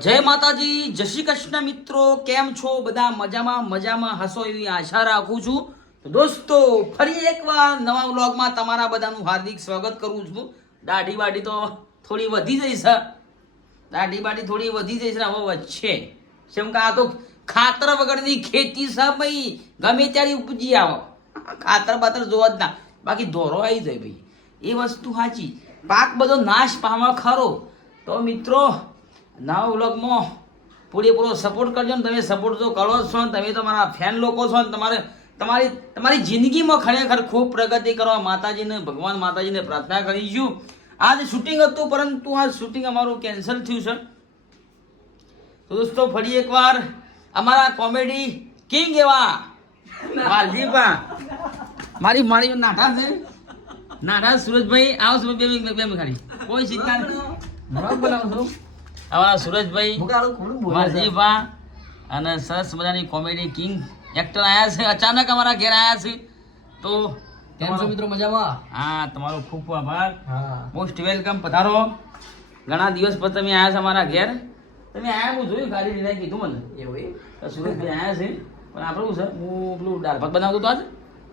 જય માતાજી, જય શ્રી કૃષ્ણ મિત્રો. કેમ છો બધા? મજામાં મજામાં હસો એવી આશા રાખું છું. તો દોસ્તો, ફરી એકવાર નવા વ્લોગમાં તમારા બધાનું હાર્દિક સ્વાગત કરું છું. દાઢી બાઢી તો થોડી વધી જઈ દાઢી બાઢી થોડી વધી જઈ છે હવે વચ્ચે કેમ કે આ તો ખાતર વગરની ખેતી છે ભાઈ. ગમે ત્યારે ઉપજી આવો. ખાતર બાતર જોવા જ ના. બાકી ધોરો આવી જાય ભાઈ. એ વસ્તુ સાચી. પાક બધો નાશ પામવા ખરો. તો મિત્રો નવા વ્લોગમાં પૂરેપૂરો સપોર્ટ કરજો ને તમે સપોર્ટ તો કરો છો ને તમે તમારા ફેન લોકો છો ને તમારે તમારી તમારી જિંદગીમાં ખરેખર ખૂબ પ્રગતિ કરવા માતાજીને, ભગવાન માતાજીને પ્રાર્થના કરીશું આજ શૂટિંગ હતું પરંતુ આ શૂટિંગ અમારું કેન્સલ થયું છે તો દોસ્તો, ફરી એકવાર અમારા કોમેડી કિંગ એવા વાલજીપા મારી મારી નાઠા છે. નાઠા સુરજભાઈ. આવો, સુરજભાઈ, બે ખાલી. કોઈ નથી બરાબર બોલાવો છો. અમારા સુરજભાઈ મરજીભા અને સરસ મજાની કોમેડી કિંગ એક્ટર આયા છે. અચાનક અમારા ઘેર આયા છે. તો કેમ છો મિત્રો મજામાં? હા તમારો ખૂબ ખૂબ આભાર. હા. મોસ્ટ વેલકમ પધારો. ઘણા દિવસ પછી તમે આયા છો અમારા ઘેર. તમે આયા હું જોયું ગાડી લઈને કીધું મને. એવું સુરજભાઈ આવ્યા આયા છે. પણ આપણે શું છે હું પેલું દાળ ભાત બનાવતો હતો આજ.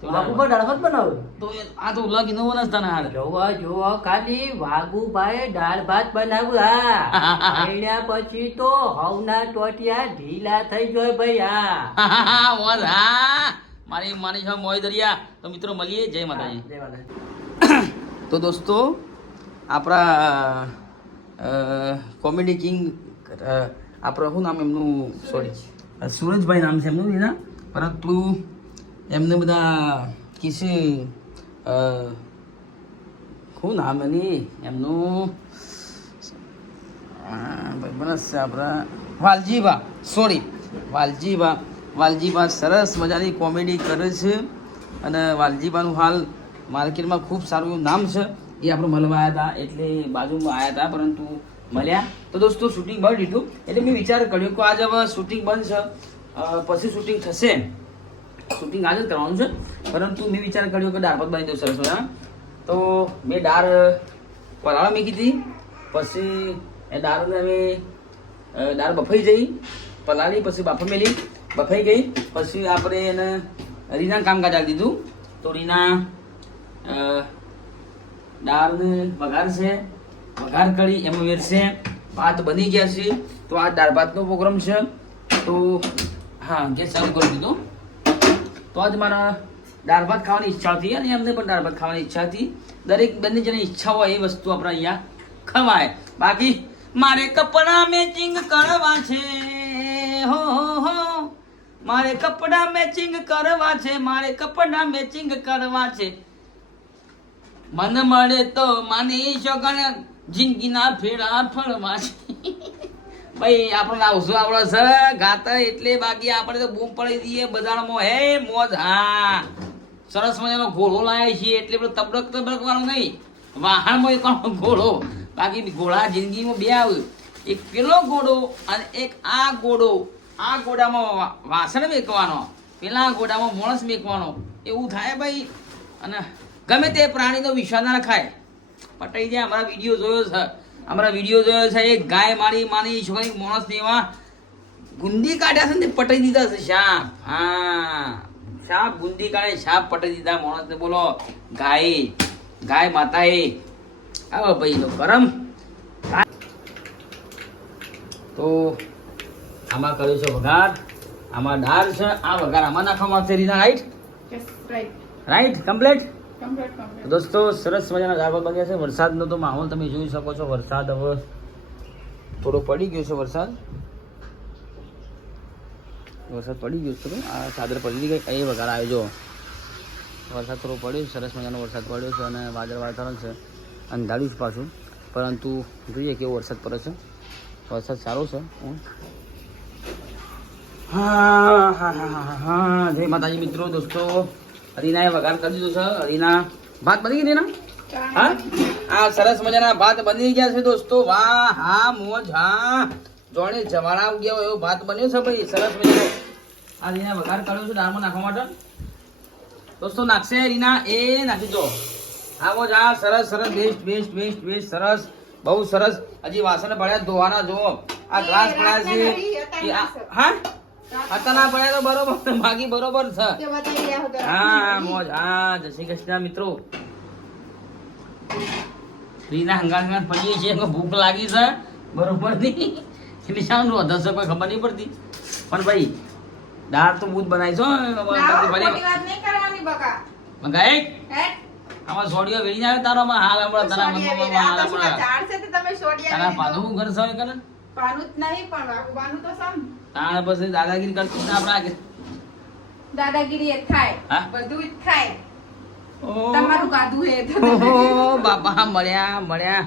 તો દાળ ભાત બનાવ્યો તો આ તો લગી નવો નસતા ના જોવો જોવો ખાલી વાઘુભાઈ દાળ ભાત બનાવ્યું. હા ખાઈને પછી તો હવના ટોટિયા ઢીલા થઈ ગયો ભાઈ હા મોજ હા મારી માની છે મોય દરિયા. તો મિત્રો મળીએ. જય માતાજી. જય માતાજી. તો દોસ્તો આપણા કોમેડી કિંગ આપણા શું નામ એમનું? સોરી સુરજભાઈ નામ છે એમનું એના? પરંતુ એમને બધા કિસે શું નામ એની? એમનું છે આપણા વાલજીબા સોરી વાલજીબા વાલજીબા સરસ મજાની કોમેડી કરે છે અને વાલજીબાનું હાલ માર્કેટમાં ખૂબ સારું એવું નામ છે. એ આપણે મળવા આવ્યા હતા એટલે બાજુમાં આવ્યા હતા પરંતુ મળ્યા. તો દોસ્તો શૂટિંગ બંધ લીધું. એટલે મેં વિચાર કર્યો કે આજે હવે શૂટિંગ બંધ છે. પછી શૂટિંગ થશે. શૂટિંગ આજે જ કરવાનું છે. પરંતુ મેં વિચાર કર્યો કે દાળ ભાત બની દઉં સરસ મજાના. તો મેં દાળ પલાળવા મૂકી હતી. પછી એ દાળને અમે દાળ બફાઈ જઈ. પલાળી, પછી બાફા મેલી. બફાઈ ગઈ. પછી આપણે એને રીના કામકાજ આપી દીધું. તો રીના દાળને વઘાર છે વઘાર કરી એમાં વેરશે. ભાત બની ગયા છે. તો આ દાળ ભાતનો પ્રોગ્રામ છે. તો, હા, ગેસ ચાલુ કરી દીધો. તો જ મારા દાળ ભાત ખાવાની ઈચ્છા હતી અને એમને પણ દાળ ભાત ખાવાની ઈચ્છા હતી. દરેક બંને જણની ઈચ્છા હોય એ વસ્તુ આપણે અહીંયા ખવાય. બાકી મારે કપડા મેચિંગ કરવા છે. હો હો મારે કપડા મેચિંગ કરવા છે. મારે કપડા મેચિંગ કરવા છે. મન મળે તો માની શકણ જિંદગીના ફેરા ફળવા છે. ભાઈ, આપણને આવશું આપણે છે. ગાતા એટલે બાકી આપણે તો બૂમ પડી દઈએ બજારમાં. હે, મોજ. હા. સરસ મજાનો ઘોડો લાયા છીએ. એટલે પેલો તબડક તબડક વાળો નહીં. વાહણમાં એક ઘોડો. બાકી ઘોડા જિંદગીમાં બે આવ્યું એક પેલો ઘોડો અને એક આ ઘોડો. આ ઘોડામાં વાસણ મેકવાનો. પેલા ઘોડામાં માણસ મેકવાનો. એવું થાય ભાઈ. અને ગમે તે પ્રાણીનો વિશ્વાસ ના રખાય પટાઈ જાય. અમારા વીડિયો જોયો છે. અમારા વીડિયો જોયો છે એક ગાય મારી માની છોકરી માણસ એવા ગુંદી કાઢ્યા છે ને પટાઈ દીધા છે સાપ હા. સાપ ગુંદી કાઢે સાપ પટાઈ દીધા માણસને બોલો. ગાય ગાય માતાએ. આવો ભાઈ નો કરમ તો આમાં કર્યો છે વઘાર. આમાં દાળ છે આ વઘાર આમાં નાખવામાં આવશે રીના રાઈટ રાઈટ કમ્પ્લીટ દોસ્તો, સરસ મજાના દાળ બગ્યા છે. વરસાદનો તો માહોલ તમે જોઈ શકો છો. વરસાદ હવે થોડો પડી ગયો છે વરસાદ. વરસાદ પડી ગયો છે. આ ચાદર પડી ગઈ. એ વઘાર આવ્યો જો. વરસાદ થોડો પડ્યો સરસ મજાનો વરસાદ પડ્યો છે અને વાદળ વાતાવરણ છે. અંધાર્યું છે પાછું. પરંતુ જોઈએ કેવો વરસાદ પડે છે. વરસાદ સારો છે. હા હા હા હા. જય માતાજી મિત્રો, દોસ્તો. હરીનાએ વઘાર કરી દીધો છે. હરીના ભાત બની ગઈ હા? આ સરસ મજાના ભાત બની ગયા છે દોસ્તો. વાહ હા મોજ હા. જોડે જવાળા ગયા હોય એવો ભાત બન્યો છે ભાઈ. સરસ મજાનો. આ રીના વઘાર કર્યો છે દાળમાં નાખવા માટે. દોસ્તો નાખશે રીના? એ નાખી દો. આ મોજ હા સરસ સરસ. બેસ્ટ બેસ્ટ બેસ્ટ બેસ્ટ સરસ. બહુ સરસ. હજી વાસણ પડ્યા ધોવાના જુઓ. આ ગ્લાસ પડ્યા એ આ- છે. હા? અત્યારના પડ્યા તો બરોબર બાકી બરોબર છે. હા મોજ. હા જય શ્રી કૃષ્ણ મિત્રો. રીના હંગાત હંગાત પડીએ છીએ ભૂખ લાગી છે. બરોબર નહીં. એટલે શામ અધર છે કોઈ ખબર નહીં પડતી. પણ ભાઈ દાળ તો જ બનાવી છો ના, બકા. મંગાય? આમાં સોડિયો વેરી આવે તારો હાલ હમણાં તારા મનમાં હાલ હમણાં. તારા. હું કરશો એ કરે? પાનું જ નહીં પણ વાઘુબાનું તો સમ. તાણ પછી દાદાગીરી કરતું ને આપણા દાદાગીરી એ થાય. બધું જ થાય. તમારું ગાધું એ બાપા મળ્યા મળ્યા.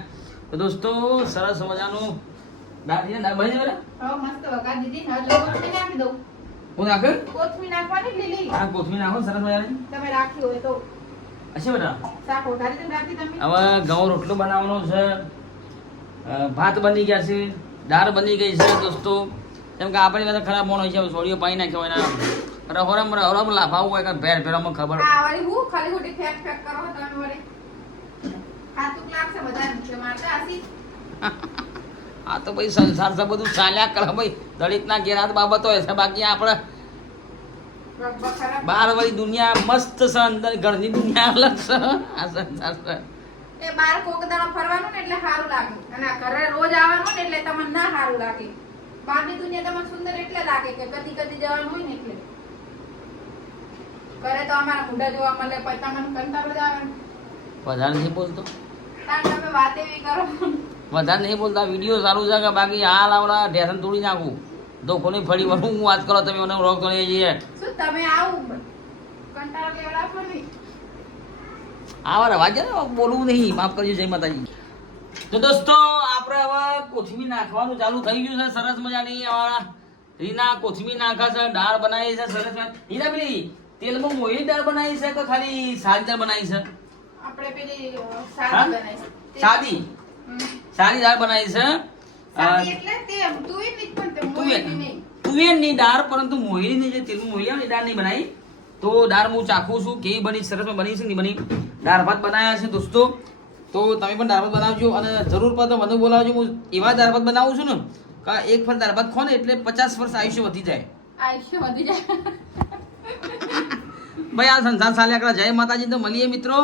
તો દોસ્તો સરસ મજાનું. દાદી દાળ બની જાય હવે મસ્ત વઘાર દીધી. ને હવે નાખી દઉં. હું નાખે? કોથમીર નાખવાની લીલી? આ કોથમીર નાખો સરસ મજાની. તમે રાખી હોય તો. હશે બેટા? શાક વઘારી તો રાખી તમે. હવે ઘઉં રોટલો બનાવવાનો છે. ભાત બની ગયા છે. દાળ બની ગઈ છે દોસ્તો. કેમ કે આપણી પાસે ખરાબ મોણ હોય છે સોડિયો પાણી નાખ્યો હોય ને રહોરમ રહોરમ લાભાવું હોય કે ભેર ભેરમાં ખબર. આ તો ભાઈ સંસાર છે બધું ચાલ્યા કરે. ભાઈ દલિતના ગેરાત બાબતો હોય છે બાકી આપણે બાર બહાર વાળી દુનિયા મસ્ત છે અંદર ઘરની દુનિયા અલગ છે. આ સંસાર છે. એ બાર કોક દાણા ફરવાનું ને એટલે સારું લાગે. અને આ ઘરે રોજ આવવાનું ને એટલે તમને ના સારું લાગે. બહારની દુનિયા તમને સુંદર એટલે લાગે કે કદી કદી જવાનું હોય ને એટલે. ઘરે તો અમારા મુઢા જોવા મળે પછી તમને કંટાળો જ આવે. વધારે નહીં બોલતો. તાણ તમે વાત એવી કરો. વધારે નહીં બોલતા. વીડિયો સારું છે કે બાકી હાલ આવડા ઢેસન તોડી નાખું. તો કોને ફરી વળું. હું વાત કરો તમે મને રોક કરી જઈએ. શું તમે આવું? કંટાળો કેવડા નહીં આવા ને? બોલવું નહીં. માફ કરજો જય માતાજી. તો દોસ્તો આપણે હવે કોથમીર નાખવાનું ચાલુ થઈ ગયું છે. સરસ મજાની રીના કોથમીર નાખે છે. દાળ બનાવી છે. સરસ મજા હીરા પેલી તેલમાં મોહી દાળ બનાવી છે કે ખાલી સાદી દાળ બનાવી છે? આપણે પેલી? સાદી બનાવીશું સાદી. સાદી દાળ બનાવી છે. સાદી એટલે તે તુવેરની પણ તે દાળ પરંતુ મોહીની જે તેલમાં મોહી આવે દાળ નહીં બનાવી. તો દાળ હું ચાખું છું. કેવી બની? સરસ બની છે નહીં બની. દાળ ભાત બનાવ્યા છે દોસ્તો. તો તમે પણ દાળ ભાત બનાવજો અને જરૂર પડે તો મને બોલાવજો. હું એવા દાળ ભાત બનાવું છું ને કે એક ફર દાળ ભાત ખો ને એટલે પચાસ વર્ષ આયુષ્ય વધી જાય. આયુષ્ય વધી જાય. ભાઈ આ સંસાર સાલે આકડા જય માતાજી તો મળીએ મિત્રો.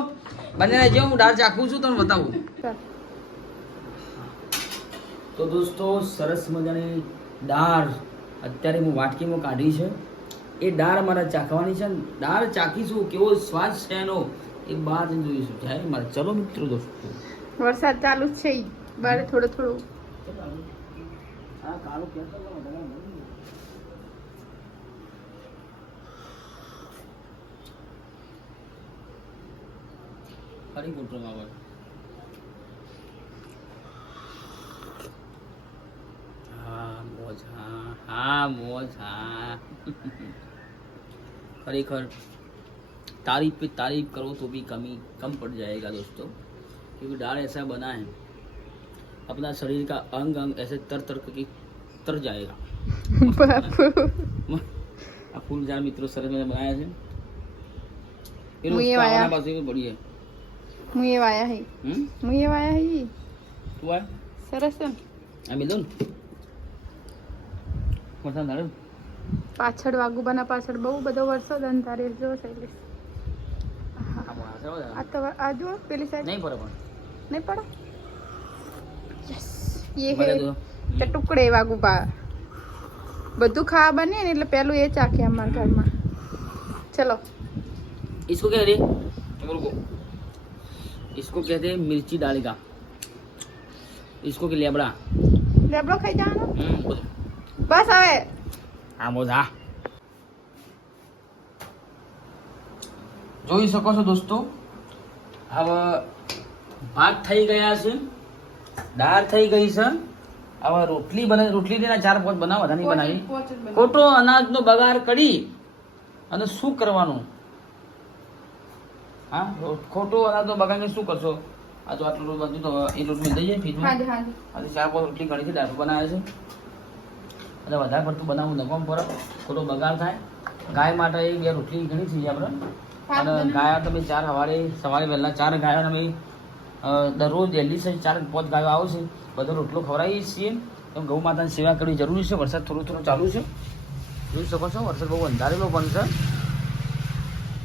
બંને રહેજો. હું દાળ ચાખું છું તમને બતાવું. તો દોસ્તો સરસ મજાની દાળ અત્યારે હું વાટકીમાં કાઢી છે. એ દાળ મારે ચાખવાની છે ને દાળ ચાખીશું કેવો સ્વાદ છે એનો એ બહાર જોઈશું. જય મારે ચલો મિત્રો દોસ્તો. વરસાદ ચાલુ જ છે. બારે થોડો થોડો. ફરી કુટુંબ મોજ હા खरेखर तारीफ पे तारीफ करो तो भी कमी कम पड़ जाएगा दोस्तों क्योंकि दाल ऐसा बना है अपना शरीर का अंग अंग ऐसे तर तर करके तर जाएगा આ ફૂલ ઝાડ મિત્રો સરસ મજા બનાવ્યા છે પેલું હું એ ઉસ્તા વાયા. આપણા પાસે એવું પડી છે હું એ વાયા હઈ હમ હું એ વાયા હઈ તું આ સરસ છે ને? આ મિલ દો ને વરસાદ ધારે ને? પાછળ વાઘુબાના પાછળ બહુ બધો વરસાદ અને તારે જો શૈલેષ આ બહુ આશા હોય. આ તો આ જો પેલી સાઈડ નહીં પડે પણ નહીં પડે યસ ये ભલે है તો. તે ટુકડે વાઘુબા બધું ખાવા બને ને એટલે પેલું એ ચાખે અમારા ઘરમાં ચલો इसको क्या कहते हैं रुको इसको कहते हैं मिर्ची डालेगा इसको के लेबड़ा લેબડો ખાઈ જવાનો हम्म, बोलो। બસ હવે. હા મોજા જોઈ શકો છો દોસ્તો હવે ભાત થઈ ગયા છે દાળ થઈ ગઈ છે. હવે રોટલી બને રોટલી તેના ચાર પોચ બનાવ વધારે બનાવી. ખોટો અનાજનો બગાડ કરી અને શું કરવાનું? હા ખોટો ખોટો અનાજનો બગાડ શું કરશો? આ તો આટલું બધું તો એ રોટલી મિલ જઈએ ફ્રીજમાં ચાર પોત રોટલી કરી છે દાળ બનાવે છે. અને વધારે પડતું બનાવવું નકોમ પર ખોટો બગાડ થાય. ગાય માટે એ બે રોટલી ઘણી થઈ આપણે અને ગાયો તમે ચાર સવારે સવારે વહેલા ચાર ગાયો અમે દરરોજ ડેલી છે ચાર પાંચ ગાયો આવે છે. બધો રોટલો ખવડાવીએ છીએ. તો ગૌ માતાની સેવા કરવી જરૂરી છે. વરસાદ થોડો થોડો ચાલુ છે. જોઈ શકો છો વરસાદ બહુ અંધારેલો પણ છે.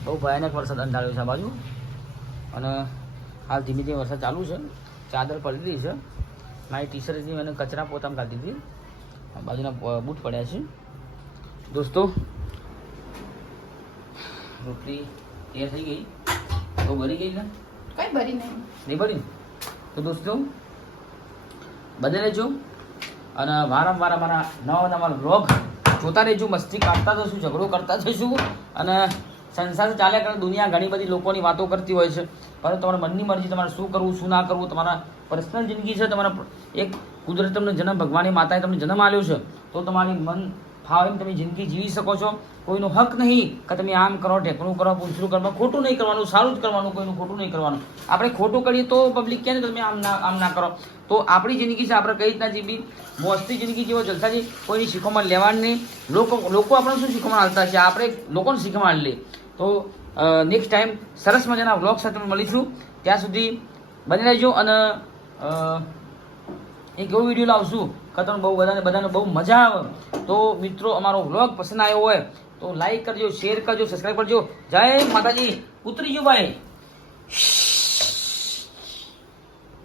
બહુ ભયાનક વરસાદ અંધારેલો છે આ બાજુ. અને હાલ ધીમે ધીમે વરસાદ ચાલુ છે. ચાદર પડી છે. મારી ટી શર્ટની મને કચરા પોતામાં કાઢી હતી બાજુના બૂટ પડ્યા છે. દોસ્તો. રોટલી તૈયાર થઈ ગઈ. તો ભરી ગઈ ને? કઈ ભરી નહીં. નહીં ભરી તો દોસ્તો બને રહેજો અને વારંવાર અમારા નવા નવા બ્લોગ જોતા રહેજો મસ્તી કાઢતા જશું ઝઘડો કરતા જશું અને સંસાર ચાલ્યા કરે દુનિયા ઘણી બધી લોકોની વાતો કરતી હોય છે. પરંતુ તમારા મનની મરજી તમારે શું કરવું શું ના કરવું તમારા પર્સનલ જિંદગી છે તમારા એક કુદરત તમને જન્મ, ભગવાનની માતાએ તમને જન્મ આપ્યો છે, તો તમારી મન ફાવીને તમે જિંદગી જીવી શકો છો. કોઈનો હક નહીં કે તમે આમ કરો, ઢેકણું કરો, પૂંછડું કરો ખોટું નહીં કરવાનું, સારું જ કરવાનું, કોઈનું ખોટું નહીં કરવાનું. આપણે ખોટું કરીએ તો પબ્લિક કહે ને તમે આમ ના આમ ના કરો. તો આપણી જિંદગી છે, આપણે કઈ રીતના જીવી મોસ્તી જિંદગી જેવો જલસાજી કોઈની શીખવામાં લેવાની નહીં. લોકો લોકો આપણને શું શીખવામાં આવતા છે? આપણે લોકોને શીખવામાં લે તો નેક્સ્ટ ટાઈમ સરસ મજાના વ્લોગ સાથે મળીશું. ત્યાં સુધી બની રહેજો અને એક એવો વીડિયો લાવશું. કે બહુ બધાને બધાને બહુ મજા આવે. તો મિત્રો, અમારો વ્લોગ પસંદ આવ્યો હોય, તો લાઈક કરજો શેર કરજો સબસ્ક્રાઈબ કરજો. જય માતાજી. ઉતરી ભાઈ.